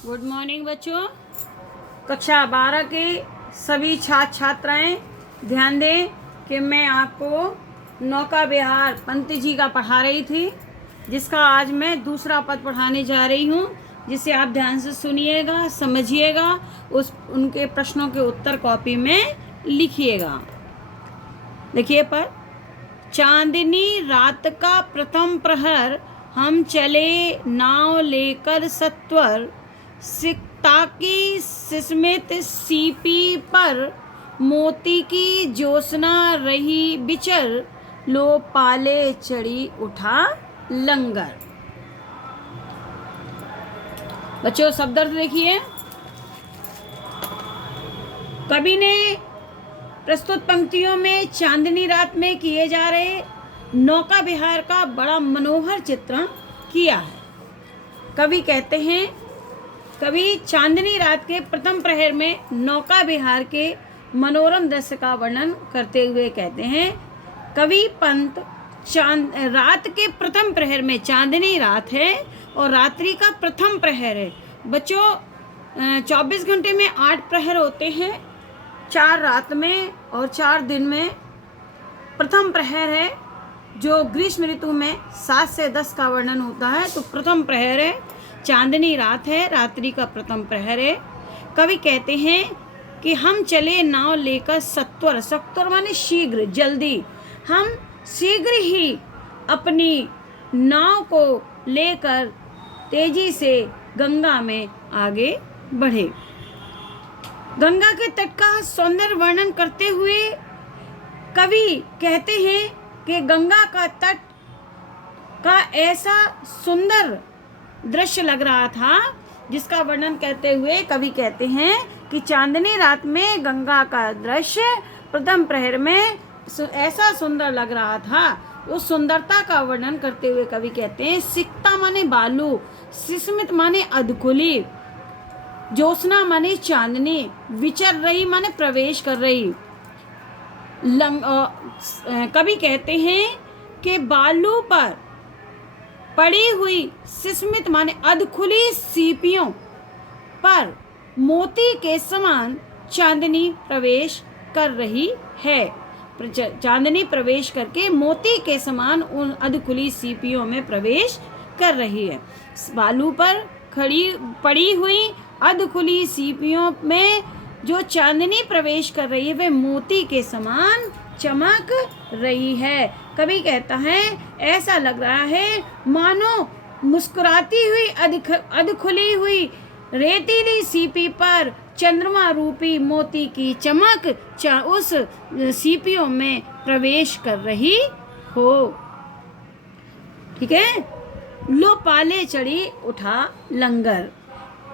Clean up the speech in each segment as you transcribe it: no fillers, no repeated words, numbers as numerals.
Good morning बच्चों। कक्षा 12 के सभी छात्र छात्राएं ध्यान दें कि मैं आपको नौका विहार पंत जी का पढ़ा रही थी, जिसका आज मैं दूसरा पद पढ़ाने जा रही हूं, जिसे आप ध्यान से सुनिएगा, समझिएगा, उनके प्रश्नों के उत्तर कॉपी में लिखिएगा। देखिए पर चांदनी रात का प्रथम प्रहर, हम चले नाव लेकर सत्वर, सिकता की सिस्मित सीपी पर, मोती की ज्योत्सना रही बिचर, लो पाले चढ़ी उठा लंगर। बच्चों शब्द अर्थ देखिए। कवि ने प्रस्तुत पंक्तियों में चांदनी रात में किए जा रहे नौका विहार का बड़ा मनोहर चित्रण किया है। कवि कहते हैं, कवि चांदनी रात के प्रथम प्रहर में नौका विहार के मनोरम दृश्य का वर्णन करते हुए कहते हैं, कवि पंत रात के प्रथम प्रहर में, चांदनी रात है और रात्रि का प्रथम प्रहर है। बच्चों 24 घंटे में 8 प्रहर होते हैं, 4 रात में और 4 दिन में। प्रथम प्रहर है जो ग्रीष्म ऋतु में 7 से 10 का वर्णन होता है, तो प्रथम प्रहर है, चांदनी रात है, रात्रि का प्रथम प्रहर है। कवि कहते हैं कि हम चले नाव लेकर सत्वर, सत्वर माने शीघ्र, जल्दी, हम शीघ्र ही अपनी नाव को लेकर तेजी से गंगा में आगे बढ़े। गंगा के तट का सौंदर्य वर्णन करते हुए कवि कहते हैं कि गंगा का तट का ऐसा सुंदर दृश्य लग रहा था, जिसका वर्णन करते हुए कवि कहते हैं कि चांदनी रात में गंगा का दृश्य प्रथम प्रहर में ऐसा सुंदर लग रहा था। उस सुंदरता का वर्णन करते हुए कवि कहते हैं, सिकता माने बालू, सिस्मित माने अधखुली, ज्योत्सना माने चांदनी, विचर रही माने प्रवेश कर रही। कवि कहते हैं कि बालू पर पड़ी हुई सिस्मित माने अधखुली सीपियों पर मोती के समान चांदनी प्रवेश कर रही है। चांदनी प्रवेश करके मोती के समान उन अधखुली सीपियों में प्रवेश कर रही है। बालू पर पड़ी हुई अधखुली सीपियों में जो चांदनी प्रवेश कर रही है, वह मोती के समान चमक रही है। कवि कहता है, ऐसा लग रहा है मानो मुस्कुराती हुई अधखुली हुई रेतीली सीपी पर चंद्रमा रूपी मोती की चमक उस सीपियों में प्रवेश कर रही हो। ठीक है। लो पाले चढ़ी उठा लंगर।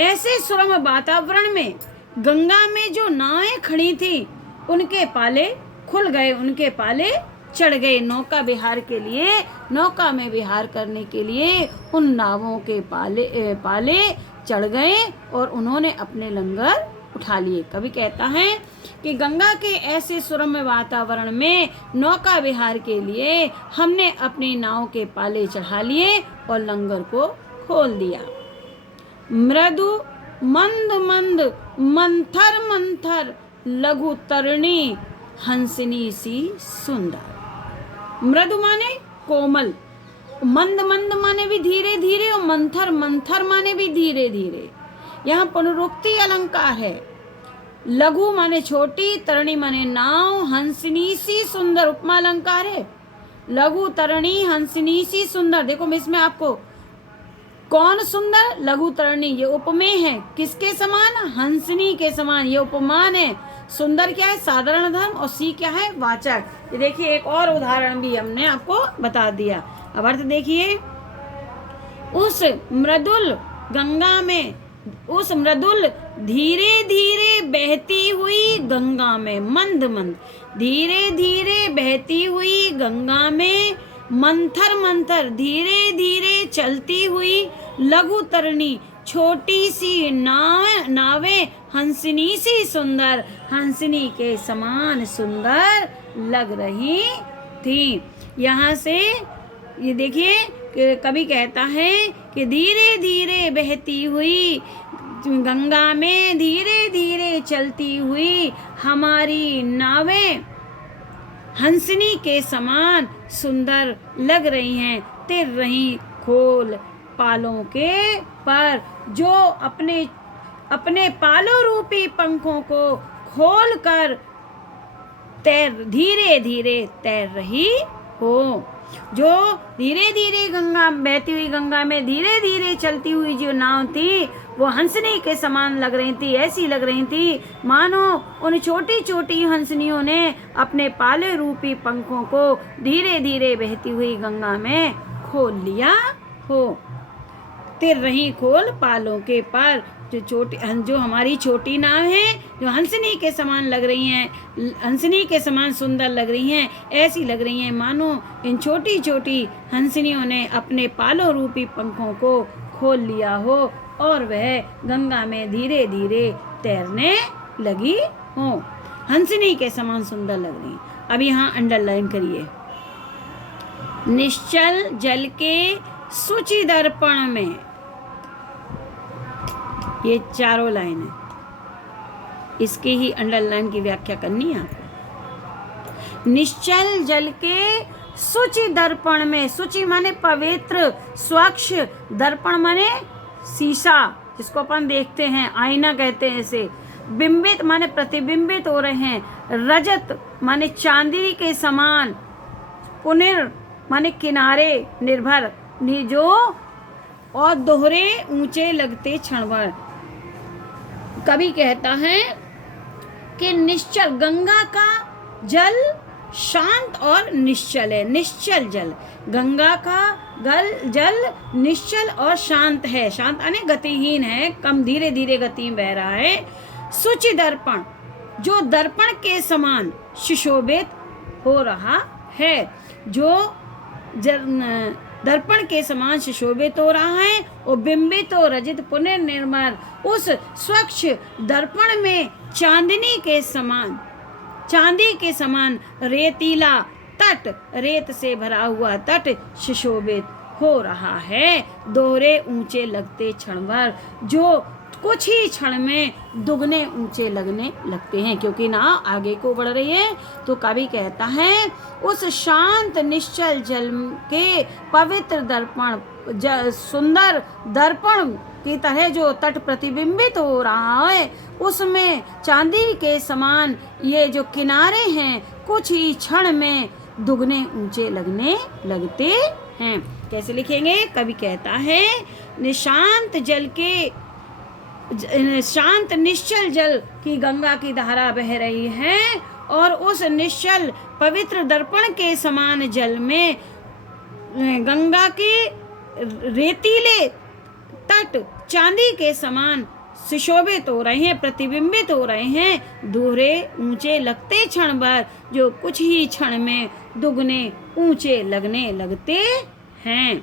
ऐसे सुरम्य वातावरण में गंगा में जो नावें खड़ी थी, उनके पाले खुल गए, उनके पाले चढ़ गए। नौका विहार के लिए, नौका में विहार करने के लिए उन नावों के पाले चढ़ गए और उन्होंने अपने लंगर उठा लिए। कवि कहता है कि गंगा के ऐसे सुरम्य वातावरण में नौका विहार के लिए हमने अपनी नाव के पाले चढ़ा लिए और लंगर को खोल दिया। मृदु मंद मंद मंथर मंथर लघु तरणी, हंसिनी सी सुंदर। मृदु माने कोमल, मंद मंद माने भी धीरे धीरे, और मंथर मंथर माने भी धीरे धीरे। यहाँ पुनरुक्ति अलंकार है। लघु माने छोटी, तरणी माने नाव, हंसिनी सी सुंदर उपमा अलंकार है। लघु तरणी, हंसिनी सी सुंदर। देखो इसमें आपको कौन सुंदर, लघु तरणी, ये उपमेय है। किसके समान? हंसिनी के समान, ये उपमान है। सुंदर क्या है? साधारण धर्म, और सी क्या है? वाचक। ये देखिए एक और उदाहरण भी हमने आपको बता दिया। अब अर्थ देखिए, उस मृदुल गंगा में, उस मृदुल धीरे धीरे बहती हुई गंगा में, मंद मंद धीरे धीरे बहती हुई गंगा में, मंथर मंथर धीरे धीरे चलती हुई लघु तरणी, छोटी सी नावें हंसिनी सी सुंदर, हंसिनी के समान सुंदर लग रही थी। यहाँ से ये देखिए कि कवि कहता है कि धीरे धीरे बहती हुई गंगा में धीरे धीरे चलती हुई हमारी नावें हंसनी के समान सुंदर लग रही हैं। तिर रही खोल पालों के पर, जो अपने अपने पालों रूपी पंखों को खोल कर धीरे धीरे तैर रही हो। जो धीरे धीरे गंगा बहती हुई गंगा में धीरे धीरे चलती हुई जो नाव थी वो हंसनी के समान लग रही थी। ऐसी लग रही थी मानो उन छोटी छोटी हंसनियों ने अपने पाले रूपी पंखों को धीरे धीरे बहती हुई गंगा में खोल लिया हो। तिर रही खोल पालों के पर, जो हमारी छोटी नाव है जो हंसनी के समान लग रही हैं, हंसनी के समान सुंदर लग रही हैं, ऐसी लग रही हैं मानो इन छोटी छोटी हंसनियों ने अपने पालों रूपी पंखों को खोल लिया हो और वह गंगा में धीरे धीरे तैरने लगी हो। हंसनी के समान सुंदर लग रही हैं। अब यहाँ अंडरलाइन करिए। निश्चल जल के सूचि दर्पण में, ये चारों लाइन है, इसकी ही अंडरलाइन की व्याख्या करनी है आपको। निश्चल जल के सूचि दर्पण में, सूचि माने पवित्र स्वच्छ, दर्पण माने शीशा जिसको अपन देखते हैं, आईना कहते हैं इसे। बिंबित माने प्रतिबिंबित हो रहे हैं। रजत माने चांदी के समान। पुनिर माने किनारे, निर्भर जो, और दोहरे ऊंचे लगते क्षणभर। कवि कहता है कि निश्चल, गंगा का जल शांत और निश्चल है। निश्चल जल, गंगा का जल निश्चल और शांत है। शांत यानी गतिहीन है, कम धीरे धीरे गति में बह रहा है। सूचि दर्पण, जो दर्पण के समान सुशोभित हो रहा है, जो दर्पण के समान सुशोभित हो रहा है। और बिंबित और रजित पुनर्निर्मल, उस स्वच्छ दर्पण में चांदनी के समान, चांदी के समान रेतीला तट, रेत से भरा हुआ तट सुशोभित हो रहा है। दोहरे ऊंचे लगते क्षण भर, जो कुछ ही क्षण में दुगने ऊंचे लगने लगते हैं, क्योंकि ना आगे को बढ़ रही है। तो कवि कहता है उस शांत निश्चल जल के पवित्र दर्पण, सुंदर दर्पण की तरह जो तट प्रतिबिंबित हो रहा है, उसमें चांदी के समान ये जो किनारे हैं कुछ ही क्षण में दुगने ऊंचे लगने लगते हैं। कैसे लिखेंगे? कवि कहता है निशांत जल के, शांत निश्चल जल की गंगा की धारा बह रही है और उस निश्चल पवित्र दर्पण के समान जल में गंगा के रेतीले तट चांदी के समान सुशोभित हो रहे हैं, प्रतिबिंबित हो रहे हैं। दोहरे ऊंचे लगते क्षण भर, जो कुछ ही क्षण में दुगने ऊंचे लगने लगते हैं।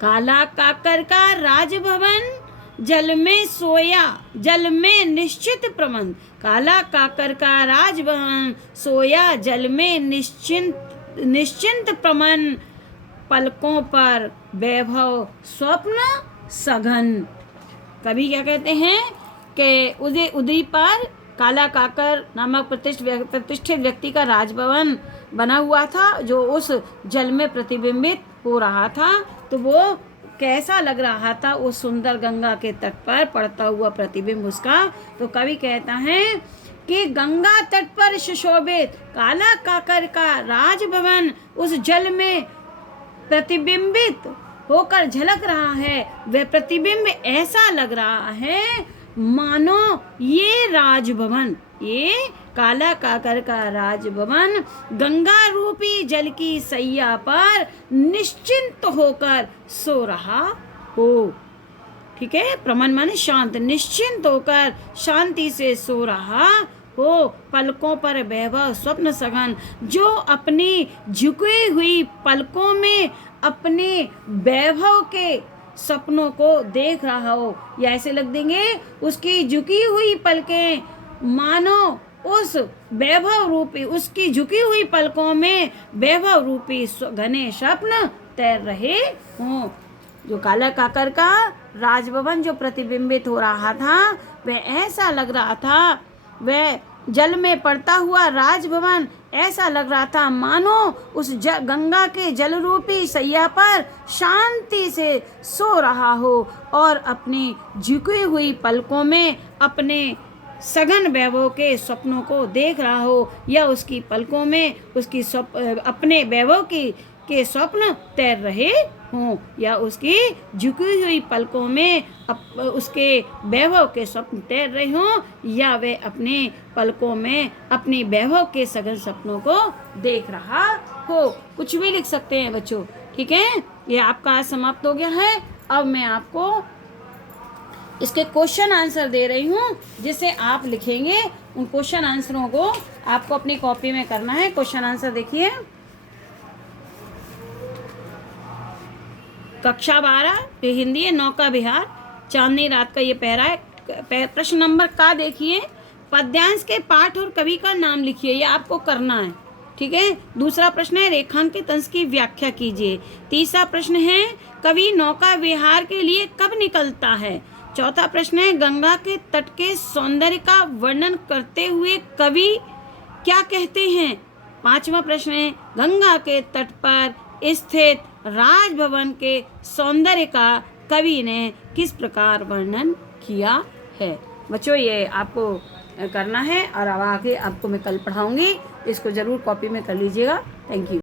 काला काकर का राजभवन जल में सोया, जल में निश्चित प्रबंध। काला काकर का राजभवन सोया, जल में निश्चिंत प्रमन। पलकों पर वैभव स्वप्न सघन। कवि क्या कहते हैं कि उदय पर काला काकर नामक प्रतिष्ठित व्यक्ति का राजभवन बना हुआ था, जो उस जल में प्रतिबिंबित हो रहा था। तो वो कैसा लग रहा था उस सुंदर गंगा के तट पर पड़ता हुआ प्रतिबिंब उसका। तो कवि कहता है कि गंगा तट पर सुशोभित काला काकर का राजभवन उस जल में प्रतिबिंबित होकर झलक रहा है। वह प्रतिबिंब ऐसा लग रहा है मानो ये राजभवन, ये काला काकर का राजभवन गंगा रूपी जल की सैया पर निश्चिंत होकर सो रहा हो। ठीक है, प्रमन माने शांत, निश्चिंत होकर शांति से सो रहा हो। पलकों पर वैभव स्वप्न सघन, जो अपनी झुकी हुई पलकों में अपने वैभव के सपनों को देख रहा हो। या ऐसे लग देंगे उसकी झुकी हुई पलकें मानो उस वैभव रूपी, उसकी झुकी हुई पलकों में वैभव रूपी घने स्वप्न तैर रहे हों। जो काला काकर का राजभवन जो प्रतिबिंबित हो रहा था वह ऐसा लग रहा था, वह जल में पड़ता हुआ राजभवन ऐसा लग रहा था मानो उस गंगा के जल रूपी सैया पर शांति से सो रहा हो और अपनी झुकी हुई पलकों में अपने सघन वैभव के स्वप्नों को देख रहा हो, या उसकी पलकों में उसकी अपने वैभव के स्वप्न तैर रहे हों, या उसकी झुकी हुई पलकों में उसके वैभव के स्वप्न तैर रहे हों, या वे अपने पलकों में अपनी वैभव के सघन सपनों को देख रहा हो। कुछ भी लिख सकते हैं बच्चों, ठीक है। ये आपका आज समाप्त हो गया है। अब मैं आपको इसके क्वेश्चन आंसर दे रही हूँ जिसे आप लिखेंगे। उन क्वेश्चन आंसरों को आपको अपनी कॉपी में करना है। क्वेश्चन आंसर देखिए, कक्षा 12 ये हिंदी है, नौका विहार, चांदनी रात का ये पैरा है। प्रश्न नंबर का देखिए, पद्यांश के पाठ और कवि का नाम लिखिए, ये आपको करना है, ठीक है। दूसरा प्रश्न है रेखांकित अंश की व्याख्या कीजिए। तीसरा प्रश्न है कवि नौका विहार के लिए कब निकलता है। चौथा प्रश्न है गंगा के तट के सौंदर्य का वर्णन करते हुए कवि क्या कहते हैं। पांचवा प्रश्न है गंगा के तट पर स्थित राजभवन के सौंदर्य का कवि ने किस प्रकार वर्णन किया है। बच्चों ये आपको करना है और अब आगे आपको मैं कल पढ़ाऊंगी, इसको ज़रूर कॉपी में कर लीजिएगा। Thank you.